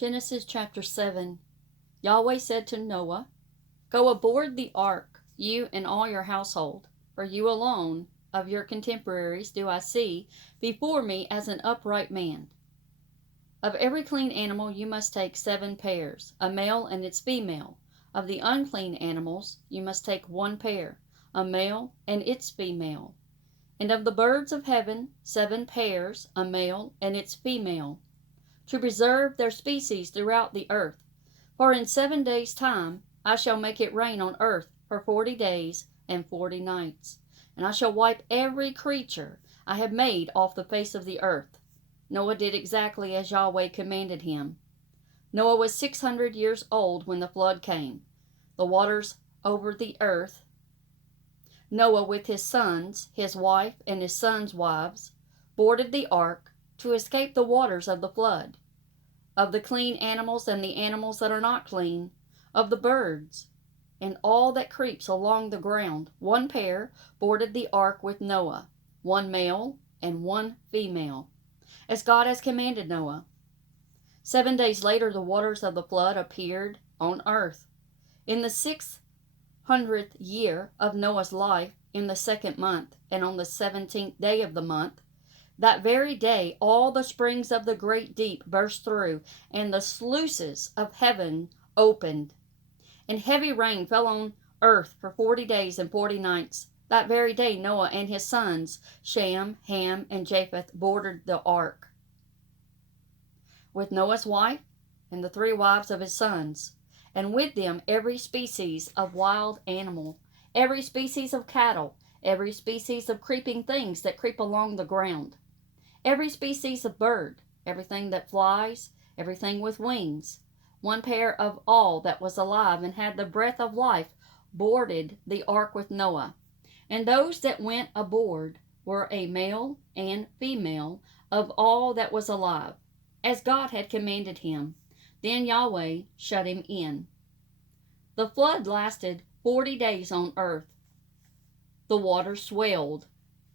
Genesis chapter 7. Yahweh said to Noah, "Go aboard the ark, you and all your household, for you alone of your contemporaries do I see before me as an upright man. Of every clean animal you must take 7 pairs, a male and its female. Of the unclean animals you must take 1 pair, a male and its female. And of the birds of heaven 7 pairs, a male and its female, to preserve their species throughout the earth. For in 7 days' time I shall make it rain on earth for 40 days and 40 nights. And I shall wipe every creature I have made off the face of the earth." Noah did exactly as Yahweh commanded him. Noah was 600 years old when the flood came. The waters over the earth. Noah with his sons, his wife, and his sons' wives boarded the ark to escape the waters of the flood. Of the clean animals and the animals that are not clean, of the birds, and all that creeps along the ground, 1 pair boarded the ark with Noah, 1 male and 1 female, as God has commanded Noah. 7 days later the waters of the flood appeared on earth. In the 600th year of Noah's life, in the 2nd month, and on the 17th day of the month, that very day all the springs of the great deep burst through, and the sluices of heaven opened. And heavy rain fell on earth for 40 days and 40 nights. That very day Noah and his sons, Shem, Ham, and Japheth, boarded the ark, with Noah's wife and the 3 wives of his sons, and with them every species of wild animal, every species of cattle, every species of creeping things that creep along the ground, every species of bird, everything that flies, everything with wings. 1 pair of all that was alive and had the breath of life boarded the ark with Noah. And those that went aboard were a male and female of all that was alive, as God had commanded him. Then Yahweh shut him in. The flood lasted 40 days on earth. The water swelled,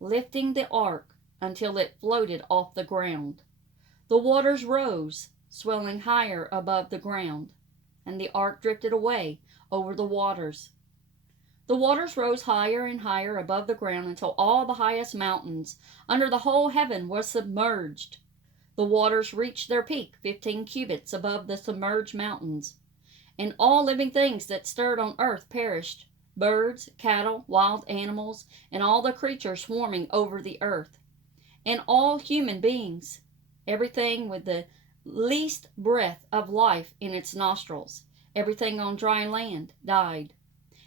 lifting the ark until it floated off the ground. The waters rose, swelling higher above the ground, and the ark drifted away over the waters. The waters rose higher and higher above the ground until all the highest mountains under the whole heaven were submerged. The waters reached their peak 15 cubits above the submerged mountains, and all living things that stirred on earth perished, birds, cattle, wild animals, and all the creatures swarming over the earth, and all human beings, everything with the least breath of life in its nostrils, everything on dry land died.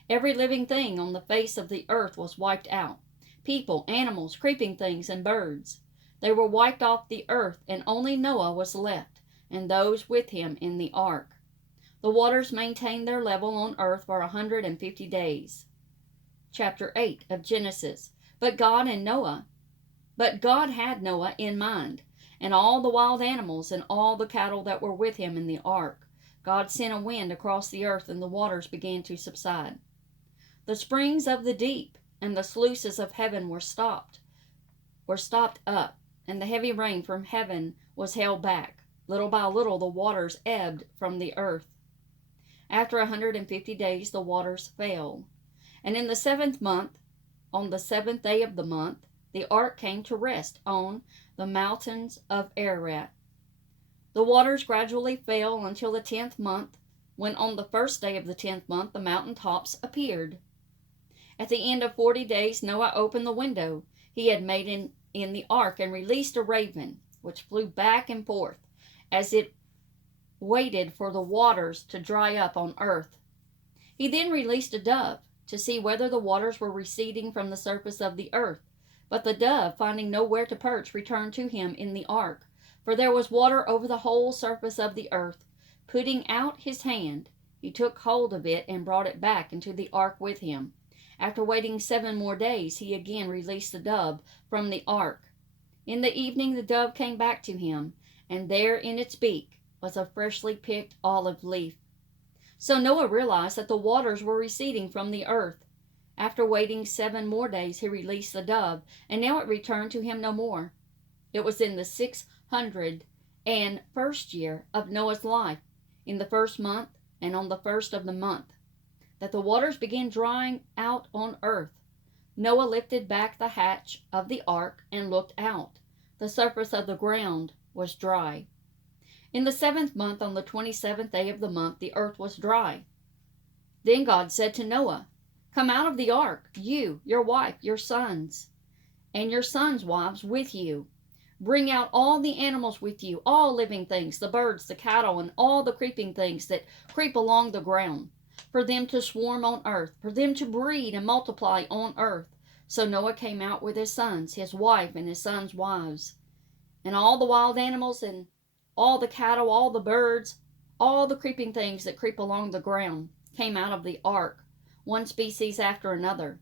Every living thing on the face of the earth was wiped out, people, animals, creeping things, and birds. They were wiped off the earth, and only Noah was left, and those with him in the ark. The waters maintained their level on earth for 150 days. Chapter 8 of Genesis. But God had Noah in mind, and all the wild animals and all the cattle that were with him in the ark. God sent a wind across the earth, and the waters began to subside. The springs of the deep and the sluices of heaven were stopped up, and the heavy rain from heaven was held back. Little by little the waters ebbed from the earth. After 150 days the waters fell. And in the 7th month, on the 7th day of the month, the ark came to rest on the mountains of Ararat. The waters gradually fell until the 10th month, when on the 1st day of the 10th month the mountain tops appeared. At the end of 40 days Noah opened the window he had made in the ark and released a raven, which flew back and forth as it waited for the waters to dry up on earth. He then released a dove to see whether the waters were receding from the surface of the earth. But the dove, finding nowhere to perch, returned to him in the ark, for there was water over the whole surface of the earth. Putting out his hand, he took hold of it and brought it back into the ark with him. After waiting 7 more days, he again released the dove from the ark. In the evening the dove came back to him, and there in its beak was a freshly picked olive leaf. So Noah realized that the waters were receding from the earth. After waiting 7 more days, he released the dove, and now it returned to him no more. It was in the 600 and first year of Noah's life, in the first month, and on the first of the month, that the waters began drying out on earth. Noah lifted back the hatch of the ark and looked out. The surface of the ground was dry. In the 7th month, on the 27th day of the month, the earth was dry. Then God said to Noah, "Come out of the ark, you, your wife, your sons, and your sons' wives with you. Bring out all the animals with you, all living things, the birds, the cattle, and all the creeping things that creep along the ground, for them to swarm on earth, for them to breed and multiply on earth." So Noah came out with his sons, his wife, and his sons' wives, and all the wild animals, and all the cattle, all the birds, all the creeping things that creep along the ground came out of the ark, one species after another.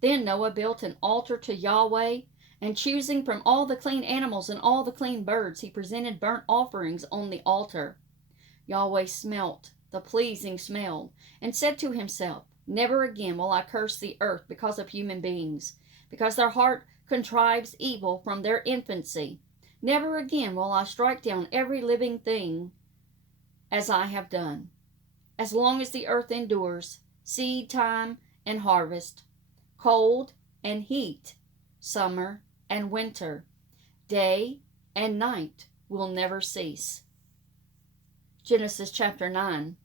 Then Noah built an altar to Yahweh, and choosing from all the clean animals and all the clean birds, he presented burnt offerings on the altar. Yahweh smelt the pleasing smell, and said to himself, "Never again will I curse the earth because of human beings, because their heart contrives evil from their infancy. Never again will I strike down every living thing as I have done. As long as the earth endures, seed time and harvest, cold and heat, summer and winter, day and night will never cease." Genesis chapter 9.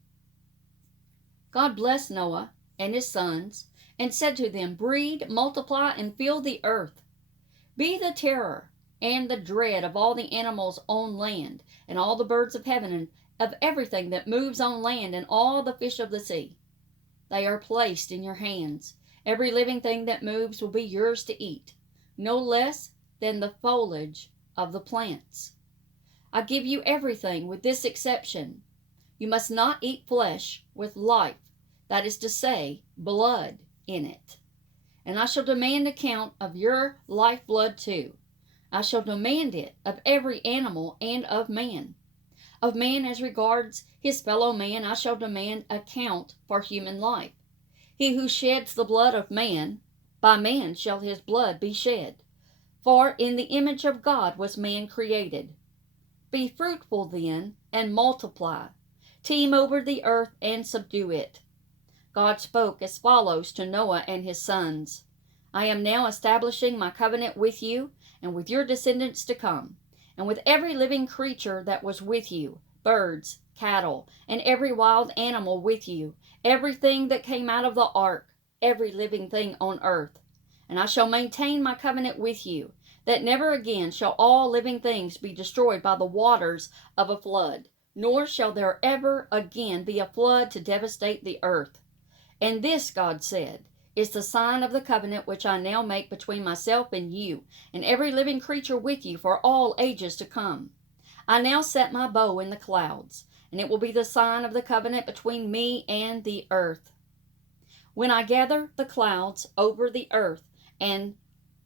God blessed Noah and his sons, and said to them, "Breed, multiply, and fill the earth. Be the terror and the dread of all the animals on land, and all the birds of heaven, and of everything that moves on land, and all the fish of the sea. They are placed in your hands. Every living thing that moves will be yours to eat, no less than the foliage of the plants. I give you everything with this exception. You must not eat flesh with life, that is to say, blood in it. And I shall demand account of your lifeblood too. I shall demand it of every animal and of man. Of man as regards his fellow man, I shall demand account for human life. He who sheds the blood of man, by man shall his blood be shed. For in the image of God was man created. Be fruitful then, and multiply. Teem over the earth and subdue it." God spoke as follows to Noah and his sons: "I am now establishing my covenant with you, and with your descendants to come, and with every living creature that was with you, birds, cattle, and every wild animal with you, everything that came out of the ark, every living thing on earth. And I shall maintain my covenant with you, that never again shall all living things be destroyed by the waters of a flood, nor shall there ever again be a flood to devastate the earth. And this," God said, "is the sign of the covenant which I now make between myself and you, and every living creature with you for all ages to come. I now set my bow in the clouds, and it will be the sign of the covenant between me and the earth. When I gather the clouds over the earth, and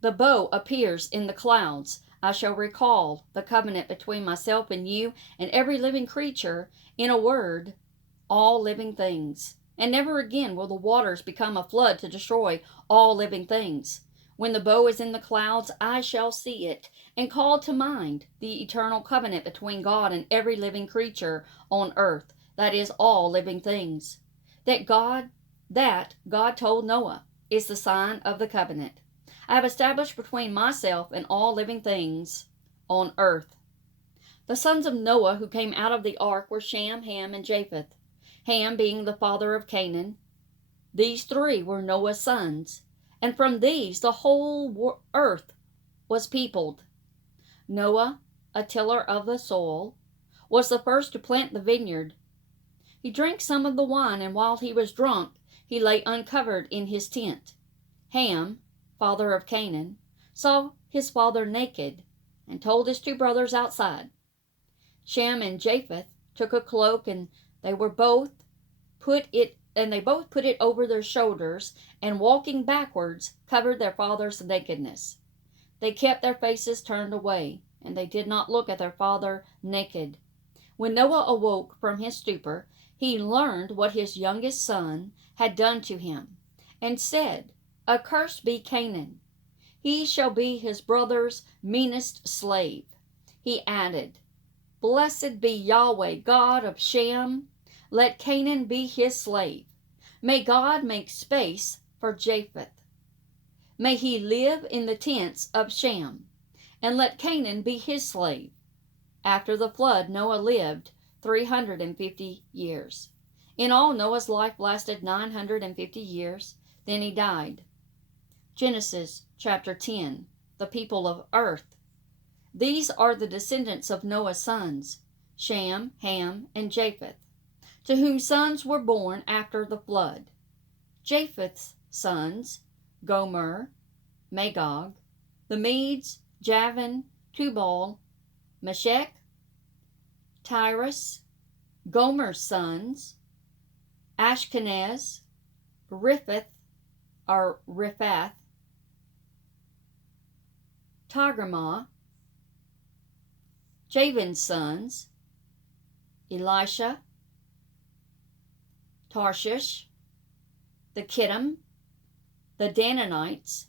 the bow appears in the clouds, I shall recall the covenant between myself and you and every living creature, in a word, all living things. And never again will the waters become a flood to destroy all living things. When the bow is in the clouds, I shall see it, and call to mind the eternal covenant between God and every living creature on earth, that is, all living things. That God told Noah is the sign of the covenant I have established between myself and all living things on earth." The sons of Noah who came out of the ark were Shem, Ham, and Japheth. Ham being the father of Canaan. These three were Noah's sons, and from these the whole earth was peopled. Noah, a tiller of the soil, was the first to plant the vineyard. He drank some of the wine, and while he was drunk, he lay uncovered in his tent. Ham, father of Canaan, saw his father naked, and told his two brothers outside. Shem and Japheth took a cloak, and they both put it over their shoulders, and walking backwards, covered their father's nakedness. They kept their faces turned away, and they did not look at their father naked. When Noah awoke from his stupor, he learned what his youngest son had done to him, and said, "Accursed be Canaan. He shall be his brother's meanest slave." He added, Blessed be Yahweh, God of Shem. Let Canaan be his slave. May God make space for Japheth. May he live in the tents of Shem, and let Canaan be his slave. After the flood, Noah lived 350 years. In all, Noah's life lasted 950 years. Then he died. Genesis chapter 10. The people of earth. These are the descendants of Noah's sons, Shem, Ham, and Japheth, to whom sons were born after the flood. Japheth's sons, Gomer, Magog, the Medes, Javan, Tubal, Meshech, Tyrus. Gomer's sons, Ashkenaz, Riphath, Togarmah. Javan's sons, Elisha, Tarshish, the Kittim, the Danaanites.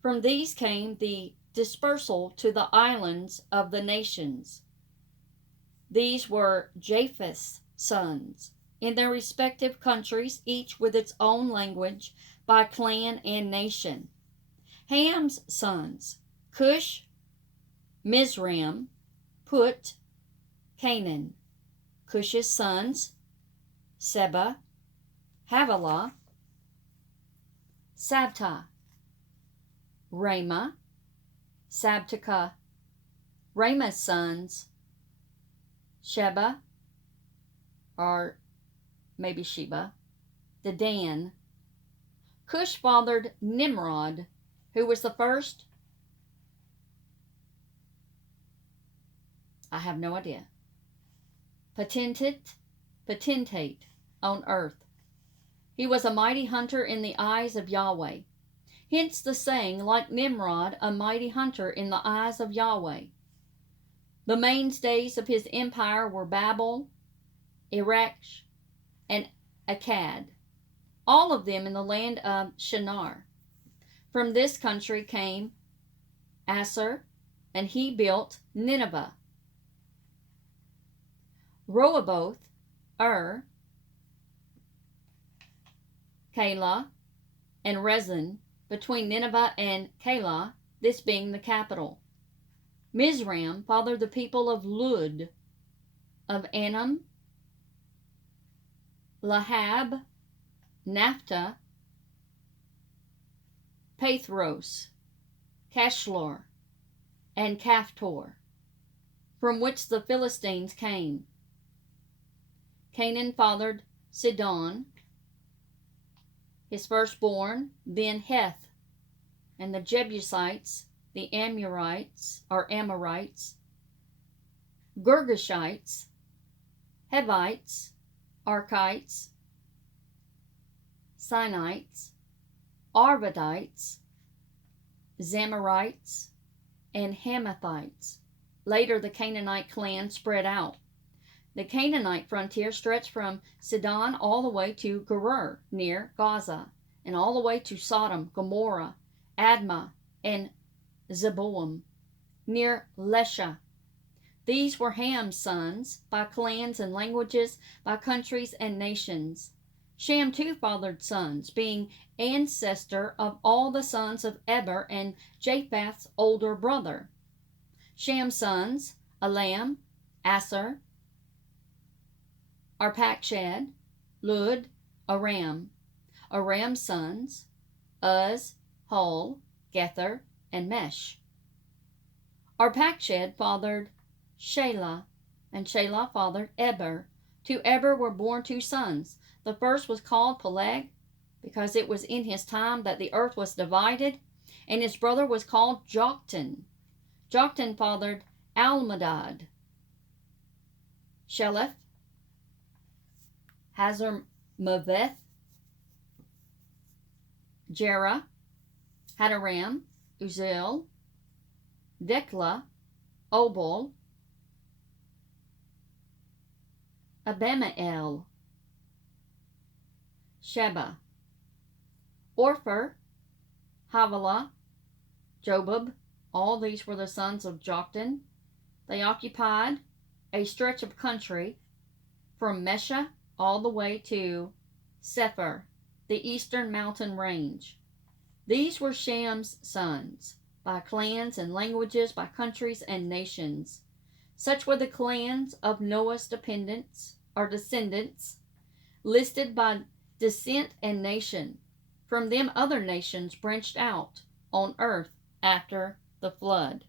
From these came the dispersal to the islands of the nations. These were Japheth's sons, in their respective countries, each with its own language, by clan and nation. Ham's sons, Cush, Mizraim, Put, Canaan. Cush's sons, Seba, Havilah, Sabta, Ramah, Sabteka. Ramah's sons, Sheba, or maybe Sheba, Dedan. Cush fathered Nimrod, who was the first. I have no idea. Potentate on earth. He was a mighty hunter in the eyes of Yahweh. Hence the saying, like Nimrod, a mighty hunter in the eyes of Yahweh. The mainstays of his empire were Babel, Erech, and Akkad, all of them in the land of Shinar. From this country came Asser, and he built Nineveh. Rehoboth, Calah, and Rezin, between Nineveh and Calah, this being the capital. Mizraim fathered the people of Lud, of Anam, Lahab, Naphtah, Pathros, Cashlor, and Caphtor, from which the Philistines came. Canaan fathered Sidon, his firstborn, then Heth, and the Jebusites, the Amorites, Girgashites, Hivites, Archites, Sinites, Arvadites, Zamorites, and Hamathites. Later, the Canaanite clan spread out. The Canaanite frontier stretched from Sidon all the way to Gerar, near Gaza, and all the way to Sodom, Gomorrah, Admah, and Zeboim, near Lesha. These were Ham's sons, by clans and languages, by countries and nations. Shem too fathered sons, being ancestor of all the sons of Eber and Japheth's older brother. Shem's sons, Elam, Asser, Arpachshad, Lud, Aram. Aram's sons, Uz, Hul, Gether, and Mesh. Arpachshad fathered Shelah, and Shelah fathered Eber. To Eber were born two sons. The first was called Peleg, because it was in his time that the earth was divided, and his brother was called Joktan. Joktan fathered Almadad, Sheleph, Hazarmaveth, Jerah, Hadaram, Uziel, Dekla, Obal, Abimael, Sheba, Orpher, Havilah, Jobab. All these were the sons of Joktan. They occupied a stretch of country from Mesha all the way to Sephir, the eastern mountain range. These were Sham's sons, by clans and languages, by countries and nations. Such were the clans of Noah's descendants, listed by descent and nation. From them other nations branched out on earth after the flood.